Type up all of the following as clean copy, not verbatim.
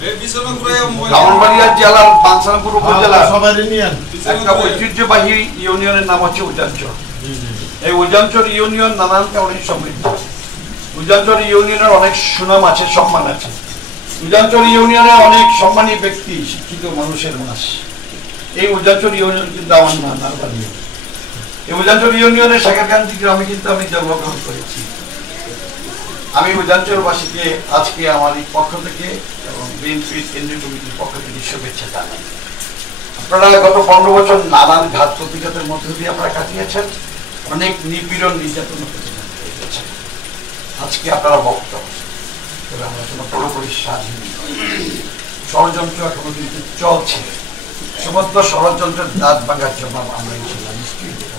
ব্রাহ্মণবাড়িয়া জেলার বাঞ্ছারামপুর উপজেলা একটা ঐতিহ্যবাহী ইউনিয়নের নাম হচ্ছে উজানচর। এই উজানচর ইউনিয়ন নানান কারণে সমৃদ্ধ। উজানচর ইউনিয়নের অনেক সুনাম আছে, সম্মান আছে। উজানচর ইউনিয়নে অনেক সম্মানী ব্যক্তি, শিক্ষিত মানুষের মাস। এই উজানচর ইউনিয়ন কিন্তু আমার নানার বাড়ি। এই উজানচর ইউনিয়নের শাখাকান্দি গ্রামে কিন্তু আমি জন্মগ্রহণ করেছি। আমি উজানচরবাসীকে আজকে আমার এই পক্ষ থেকে এবং বিএনপির কেন্দ্রীয় কমিটির পক্ষ থেকে শুভেচ্ছা জানাই। আপনারা গত 15 বছর নানান ঘাত প্রতিঘাতের মধ্য দিয়ে আপনারা কাটিয়েছেন, অনেক নিপীড়ন নির্যাতন করেছেন। আজকে আপনারা বক্ত, তবে আমরা কোনো পুরোপুরি স্বাধীন ষড়যন্ত্র এখনো কিন্তু চলছে। সমস্ত ষড়যন্ত্রের দাঁত ভাঙার জবাব আমরা ইনশাআল্লাহ নিশ্চয়ই দেব।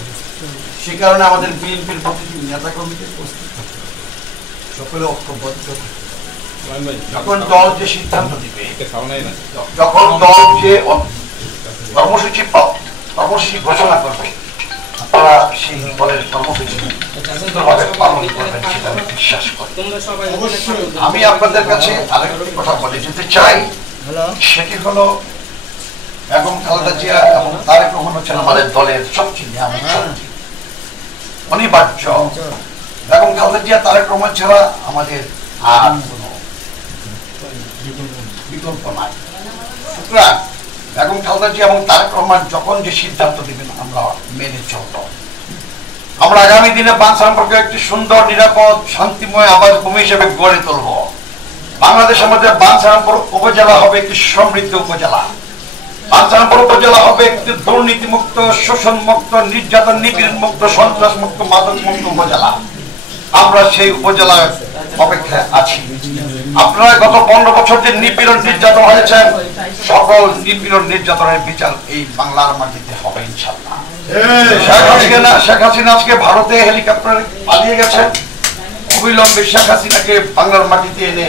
সে কারণে আমাদের বিএনপির প্রতিটি নেতা কর্মীদের প্রস্তুত থাকতে হবে, সকলে ঐক্যবদ্ধ থাকতে হবে। যখন দল যে সিদ্ধান্ত দিবে, যখন দল যে কর্মসূচি ঘোষণা করবে, আপনারা সেই দলের কর্মসূচি সুন্দরভাবে পালন করবেন সেটা আমি বিশ্বাস করি। আমি আপনাদের কাছে আরেকটি কথা বলে যেতে চাই, সেটি হলো বেগম খালেদা জিয়া এবং তারেক রহমান হচ্ছেন আমাদের দলের সবচেয়ে নিয়ামক শক্তি, অনিবার্য। বেগম খালেদা জিয়া তারেক রহমান ছাড়া আমাদের আর কোনো বিকল্প নাই। সুতরাং বেগম খালেদা জিয়া এবং তারেক রহমান যখন যে সিদ্ধান্ত দিবেন আমরা মেনে চলব। আমরা আগামী দিনে বাঞ্ছারামপুরকে একটি সুন্দর, নিরাপদ, শান্তিময় আবাস ভূমি হিসেবে গড়ে তুলব। বাংলাদেশের মধ্যে বাঞ্ছারামপুর উপজেলা হবে একটি সমৃদ্ধ উপজেলা। বাঞ্ছারামপুর উপজেলা হবে একটি দুর্নীতিমুক্ত, শোষণমুক্ত, নির্যাতন নিপীড়ন মুক্ত, সন্ত্রাস মুক্ত, মাদক মুক্ত উপজেলা। আমরা সেই উপজেলার অপেক্ষায় আছি। আপনারা গত 15 বছর যে নিপীড়ন নির্যাতন হয়েছে, সকল নিপীড়ন নির্যাতনের বিচার এই বাংলার মাটিতে হবে ইনশাআল্লাহ। শেখ হাসিনা আজকে ভারতে হেলিকপ্টারে পালিয়ে গেছেন। অবিলম্বে শেখ হাসিনাকে বাংলার মাটিতে এনে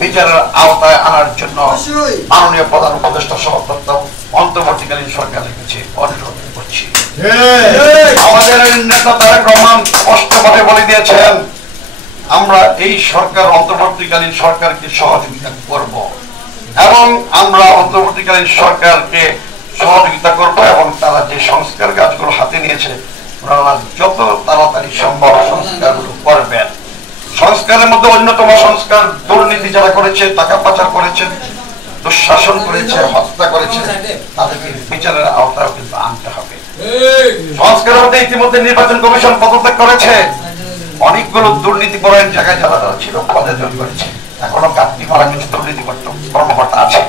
বিচারের আওতায় আনার জন্য মাননীয় প্রধান উপদেষ্টা সহ অন্তর্বর্তীকালীন সরকারের কাছে অনুরোধ করছি। আমাদের নেতা তারেক রহমান স্পষ্টভাবে বলে দিয়েছেন, আমরা এই সরকার অন্তর্বর্তীকালীন সরকারকে সহযোগিতা করব এবং আমরা অন্তর্বর্তীকালীন সরকারকে সহযোগিতা করব এবং তারা যে সংস্কার কাজগুলো হাতে নিয়েছে ওনারা যত তাড়াতাড়ি সম্ভব সংস্কারগুলো করবেন। সংস্কারের মধ্যে অন্যতম সংস্কার দুর্নীতি যারা করেছে, টাকা পাচার করেছেন, দুঃশাসন করেছে, হত্যা করেছে, তাদেরকে বিচারের আওতায় কিন্তু আনতে হবে। সংস্কারের মধ্যে ইতিমধ্যে নির্বাচন কমিশন পদত্যাগ করেছে। অনেকগুলো দুর্নীতিপরায়ণ জায়গায় যারা ছিল পদত্যাগ করেছে। এখনো ঘাটতি মারা কিছু দুর্নীতি কর্মকর্তা আছে,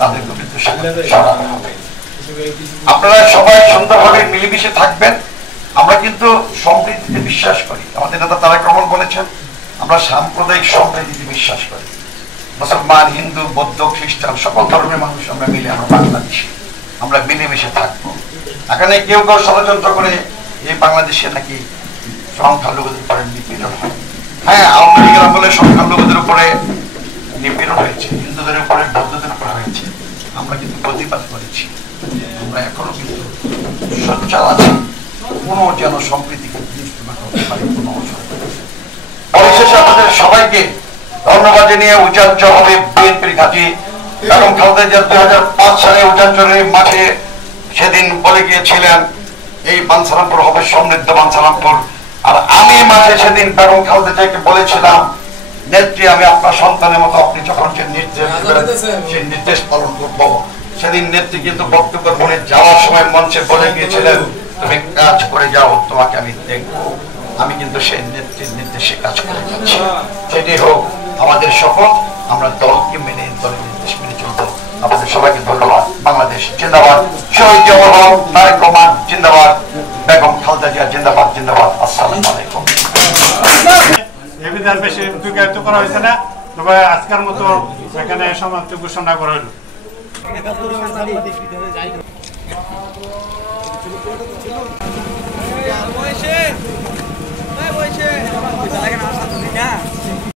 তাদেরকে কিন্তু সরাতে হবে। আপনারা সবাই সুন্দরভাবে মিলেমিশে থাকবেন। আমরা কিন্তু সম্প্রীতিতে বিশ্বাস করি। আমাদের নেতা তারেক রহমান বলেছেন, আমরা সাম্প্রদায়িক সম্প্রীতিতে বিশ্বাস করি। মুসলমান, হিন্দু, বৌদ্ধ, খ্রিস্টান সকল ধর্মের মানুষ আমরা মিলে আমরা বাংলাদেশি, আমরা মিলেমিশে থাকবো। এখানে কেউ কেউ ষড়যন্ত্র করে এই বাংলাদেশে নাকি সংখ্যালঘুদের উপরে নিপীড়ন হয়। হ্যাঁ, আওয়ামী লীগের আমলে সংখ্যালঘুদের উপরে নিপীড়ন হয়েছে, হিন্দুদের উপরে, বৌদ্ধদের উপরে হয়েছে। আমরা কিন্তু প্রতিবাদ করেছি। আমরা এখনো কিন্তু সোচ্চার আছি, কোনো যেন সম্প্রীতিকে বিনষ্ট না করতে পারে কোনো অসুবিধা। পরিশেষে আমাদের সবাইকে ধন্যবাদ জানিয়ে উজানচর হবে বিএনপির ঘাঁটি এবং খালেদা জিয়া 2005 সালে উজানচরের মাঠে সেদিন বলে গিয়েছিলেন এই বাঞ্ছারামপুর হবে সমৃদ্ধ বাঞ্ছারামপুর। আর আমি মাঠে সেদিন বেগম খালেদা জিয়াকে বলেছিলাম, নেত্রী আমি আপনার সন্তানের মতো, আপনি যখন যে নির্দেশ দেবেন সেই নির্দেশ পালন করবো। সেদিন নেত্রী কিন্তু বক্তব্য বলে যাওয়ার সময় মঞ্চে বলে গিয়েছিলেন, তুমি কাজ করে যাও, তোমাকে আমি দেখবো। আমি কিন্তু সেই নেত্রীর নির্দেশে কাজ করে যাচ্ছি। সেটি হোক আমাদের শপথ, আমরা দলকে মেনে, দলের নির্দেশ মেনে চলবো। আপনাদের সবাইকে ধন্যবাদ। বাংলাদেশ জিন্দাবাদ, শহীদ জিয়াউর রহমান, তারেক রহমান জিন্দাবাদ, বেগম খালেদা জিয়া জিন্দাবাদ, জিন্দাবাদ। আসসালামু আলাইকুম। এবিদার বেশি বিজ্ঞায়িত করা হয়েছে না, তবে আজকের মতো এখানে সমাপ্তি ঘোষণা করা হলো।